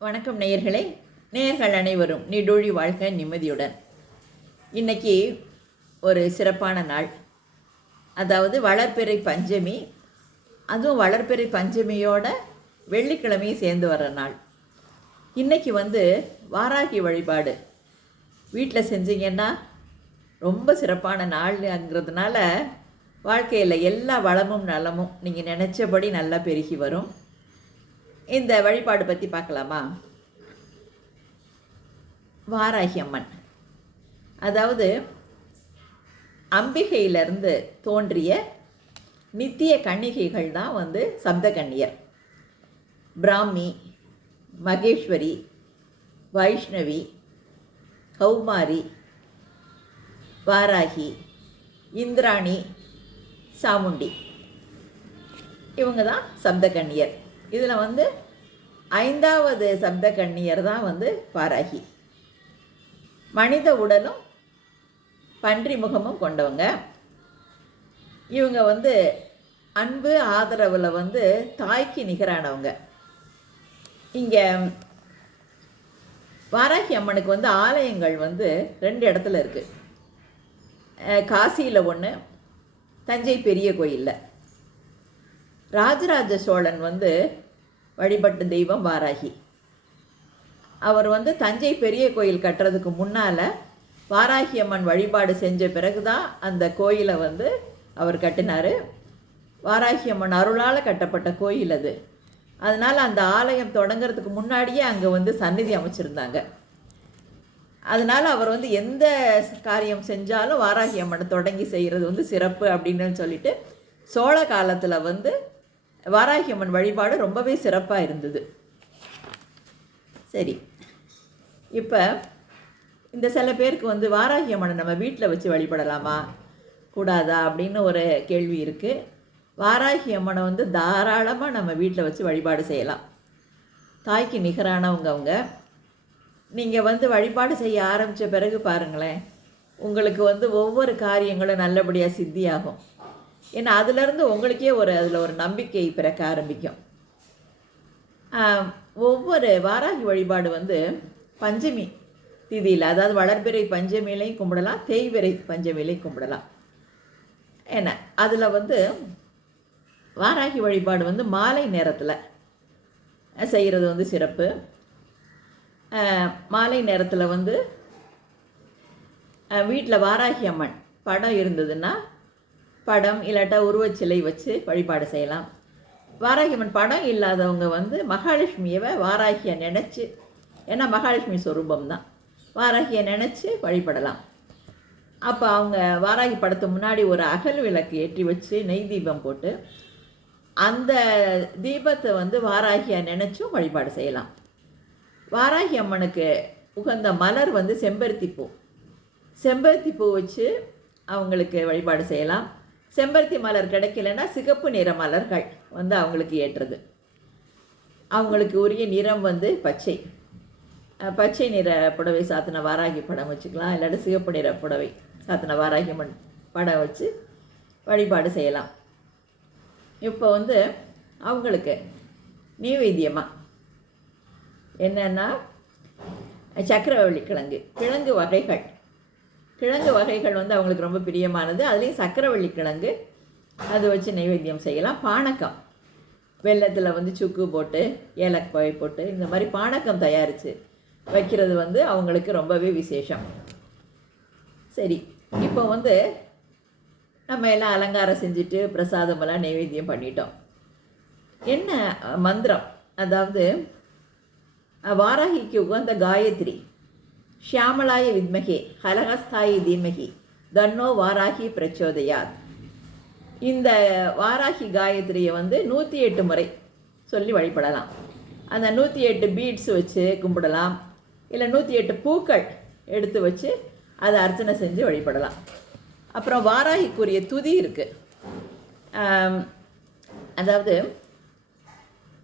வணக்கம் நேயர்களே. நேயர்கள் அனைவரும் நீடூழி வாழ்க நிம்மதியுடன். இன்றைக்கி ஒரு சிறப்பான நாள். அதாவது வளர்பிறை பஞ்சமி. அதுவும் வளர்பிறை பஞ்சமியோட வெள்ளிக்கிழமையும் சேர்ந்து வர்ற நாள். இன்றைக்கி வாராகி வழிபாடு வீட்டில் செஞ்சீங்கன்னா ரொம்ப சிறப்பான நாள்ங்கிறதுனால வாழ்க்கையில் எல்லா வளமும் நலமும் நீங்கள் நினச்சபடி நல்லா பெருகி வரும். இந்த வழிபாடு பற்றி பார்க்கலாமா? வாராகி அம்மன், அதாவது அம்பிகையிலிருந்து தோன்றிய நித்திய கன்னிகைகள் தான் சப்த கன்னியர். பிராமி, மகேஸ்வரி, வைஷ்ணவி, கௌமாரி, வாராகி, இந்திராணி, சாமுண்டி, இவங்க தான் சப்த கன்னியர். இதில் 5வது சப்த கன்னியர் தான் வாராகி. மனித உடலும் பன்றி முகமும் கொண்டவங்க. இவங்க அன்பு ஆதரவில் தாய்க்கு நிகரானவங்க. இங்கே வாராகி அம்மனுக்கு ஆலயங்கள் 2 இடத்துல இருக்குது. காசியில் ஒன்று, தஞ்சை பெரிய கோயிலில். ராஜராஜ சோழன் வழிபட்ட தெய்வம் வாராகி. அவர் தஞ்சை பெரிய கோயில் கட்டுறதுக்கு முன்னால் வாராகி அம்மன் வழிபாடு செஞ்ச பிறகு தான் அந்த கோயிலை அவர் கட்டினார். வாராகி அம்மன் அருளால் கட்டப்பட்ட கோயில் அது. அதனால் அந்த ஆலயம் தொடங்கிறதுக்கு முன்னாடியே அங்கே சந்நிதி அமைச்சிருந்தாங்க. அதனால் அவர் எந்த காரியம் செஞ்சாலும் வாராகி அம்மனை தொடங்கி செய்கிறது சிறப்பு அப்படின்னு சொல்லிட்டு சோழ காலத்தில் வாராகி அம்மன் வழிபாடு ரொம்பவே சிறப்பாக இருந்தது. சரி, இப்போ இந்த சில பேருக்கு வாராகி அம்மனை நம்ம வீட்டில் வச்சு வழிபடலாமா கூடாதா அப்படின்னு ஒரு கேள்வி இருக்குது. வாராகி அம்மனை தாராளமாக நம்ம வீட்டில் வச்சு வழிபாடு செய்யலாம். தாய்க்கு நிகரானவங்க அவங்க. நீங்கள் வழிபாடு செய்ய ஆரம்பித்த பிறகு பாருங்களேன், உங்களுக்கு ஒவ்வொரு காரியங்களும் நல்லபடியாக சித்தியாகும். ஏன்னா அதிலேருந்து உங்களுக்கே அதில் ஒரு நம்பிக்கை பிறக்க ஆரம்பிக்கும். ஒவ்வொரு வாராகி வழிபாடு பஞ்சமி திதியில், அதாவது வளர்பிறை பஞ்சமியிலையும் கும்பிடலாம், தேய்பிறை பஞ்சமியிலையும் கும்பிடலாம். ஏன்னா அதில் வாராகி வழிபாடு மாலை நேரத்தில் செய்கிறது சிறப்பு. மாலை நேரத்தில் வீட்டில் வாராகி அம்மன் படம் இருந்ததுன்னா படம் இல்லாட்டா உருவச்சிலை வச்சு வழிபாடு செய்யலாம். வாராகி அம்மன் படம் இல்லாதவங்க மகாலட்சுமியை வாராகியை நினச்சி, ஏன்னா மகாலட்சுமி ஸ்வரூபம் தான், வாராகியை நினச்சி வழிபடலாம். அப்போ அவங்க வாராகி படத்துக்கு முன்னாடி ஒரு அகல் விளக்கு ஏற்றி வச்சு நெய் தீபம் போட்டு அந்த தீபத்தை வாராகியை நினச்சும் வழிபாடு செய்யலாம். வாராகி அம்மனுக்கு உகந்த மலர் செம்பருத்தி பூ. செம்பருத்தி பூ வச்சு அவங்களுக்கு வழிபாடு செய்யலாம். செம்பருத்தி மலர் கிடைக்கலன்னா சிகப்பு நிற மலர்கள் அவங்களுக்கு ஏற்றுறது. அவங்களுக்கு உரிய நிறம் பச்சை. பச்சை நிற புடவை சாத்தின வாராகி படம் வச்சுக்கலாம், இல்லாட்டி சிகப்பு நிற புடவை சாத்தின வாராகி படம் வச்சு வழிபாடு செய்யலாம். இப்போ அவங்களுக்கு நைவேத்தியமாக என்னென்னா சக்கரவள்ளி கிழங்கு, கிழங்கு வகைகள் அவங்களுக்கு ரொம்ப பிரியமானது. அதுலேயும் சக்கரவள்ளி கிழங்கு அது வச்சு நைவேத்தியம் செய்யலாம். பானக்கம், வெல்லத்தில் சுக்கு போட்டு ஏலக்காய் போட்டு இந்த மாதிரி பானக்கம் தயாரித்து வைக்கிறது அவங்களுக்கு ரொம்பவே விசேஷம். சரி, இப்போ நம்ம எல்லாம் அலங்காரம் செஞ்சுட்டு பிரசாதமெல்லாம் நைவேத்தியம் பண்ணிட்டோம். என்ன மந்திரம், அதாவது வாராகிக்கு உகந்த காயத்ரி, ஷியாமலாய வித்மகே ஹலஹஸ்தாயி தீமகி தன்னோ வாராகி பிரச்சோதயாத். இந்த வாராகி காயத்ரியை 108 முறை சொல்லி வழிபடலாம். அந்த 108 பீட்ஸ் வச்சு கும்பிடலாம், இல்லை 108 பூக்கள் எடுத்து வச்சு அதை அர்ச்சனை செஞ்சு வழிபடலாம். அப்புறம் வாராகிக்குரிய துதி இருக்குது. அதாவது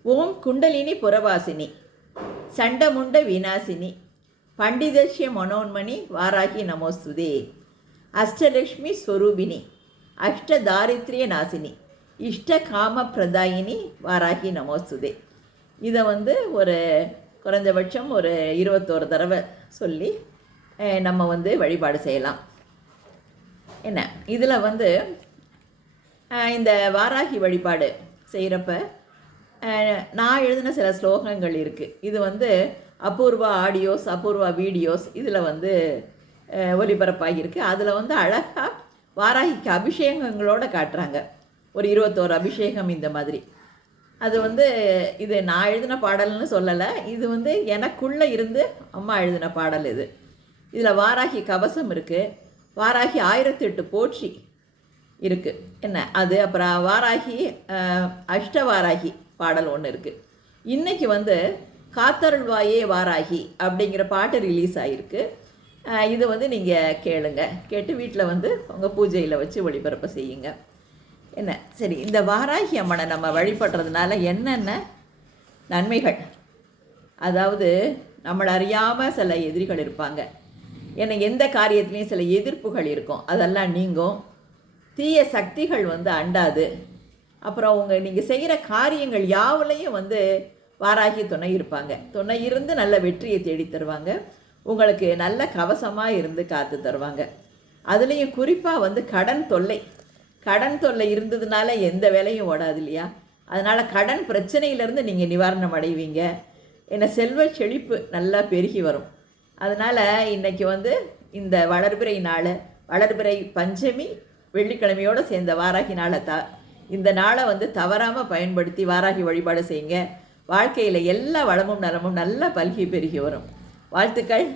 ஓம் குண்டலினி புறவாசினி சண்டமுண்ட விநாசினி பண்டிதஷ்ய மனோன்மணி வாராகி நமோஸ்துதே அஷ்டலக்ஷ்மி ஸ்வரூபிணி அஷ்டதாரித்ரிய நாசினி இஷ்ட காம பிரதாயினி வாராகி நமோஸ்துதே. இதை ஒரு குறைஞ்சபட்சம் ஒரு 21 தடவை சொல்லி நம்ம வந்து வழிபாடு செய்யலாம். என்ன இதில் வந்து இந்த வாராகி வழிபாடு செய்கிறப்ப நான் எழுதின சில ஸ்லோகங்கள் இருக்குது. இது வந்து அபூர்வா ஆடியோஸ், அபூர்வா வீடியோஸ் இதில் வந்து ஒலிபரப்பாகியிருக்கு. அதில் வந்து அழகாக வாராகிக்கு அபிஷேகங்களோடு காட்டுறாங்க. ஒரு 21 அபிஷேகம் இந்த மாதிரி. அது வந்து இது நான் எழுதின பாடல்னு சொல்லலை, இது வந்து எனக்குள்ளே இருந்து அம்மா எழுதின பாடல் இது. இதில் வாராகி கவசம் இருக்குது, வாராகி 1008 போற்றி இருக்குது. என்ன அது அப்புறம் வாராகி அஷ்டவாராகி பாடல் ஒன்று இருக்குது. இன்றைக்கி வந்து காத்தருள்வாயே வாராகி அப்படிங்கிற பாட்டு ரிலீஸ் ஆகிருக்கு. இது வந்து நீங்கள் கேளுங்க, கேட்டு வீட்டில் வந்து உங்கள் பூஜையில் வச்சு ஒளிபரப்பு செய்யுங்க. என்ன சரி, இந்த வாராகி அம்மனை நம்ம வழிபடுறதுனால என்னென்ன நன்மைகள்? அதாவது நம்மளை அறியாமல் சில எதிரிகள் இருப்பாங்க, ஏன்னா எந்த காரியத்துலேயும் சில எதிர்ப்புகள் இருக்கும், அதெல்லாம் நீங்கும். தீய சக்திகள் வந்து அண்டாது. அப்புறம் நீங்கள் செய்கிற காரியங்கள் யாவிலையும் வந்து வாராகி துணை இருப்பாங்க. துணை இருந்து நல்ல வெற்றியை தேடி தருவாங்க. உங்களுக்கு நல்ல கவசமாக இருந்து காத்து தருவாங்க. அதுலேயும் குறிப்பாக வந்து கடன் தொல்லை இருந்ததுனால எந்த வேலையும் ஓடாது இல்லையா? அதனால் கடன் பிரச்சனையிலேருந்து நீங்கள் நிவாரணம் அடைவீங்க. என்ன செல்வ செழிப்பு நல்லா பெருகி வரும். அதனால் இன்றைக்கி வந்து இந்த வளர்பிறை நாள், வளர்பிறை பஞ்சமி வெள்ளிக்கிழமையோடு சேர்ந்த வாராகி நாளை இந்த நாளை வந்து தவறாமல் பயன்படுத்தி வாராகி வழிபாடு செய்யுங்க. வாழ்க்கையில் எல்லா வளமும் நலமும் நல்லா பல்கி பெருகி வரும். வாழ்த்துக்கள்.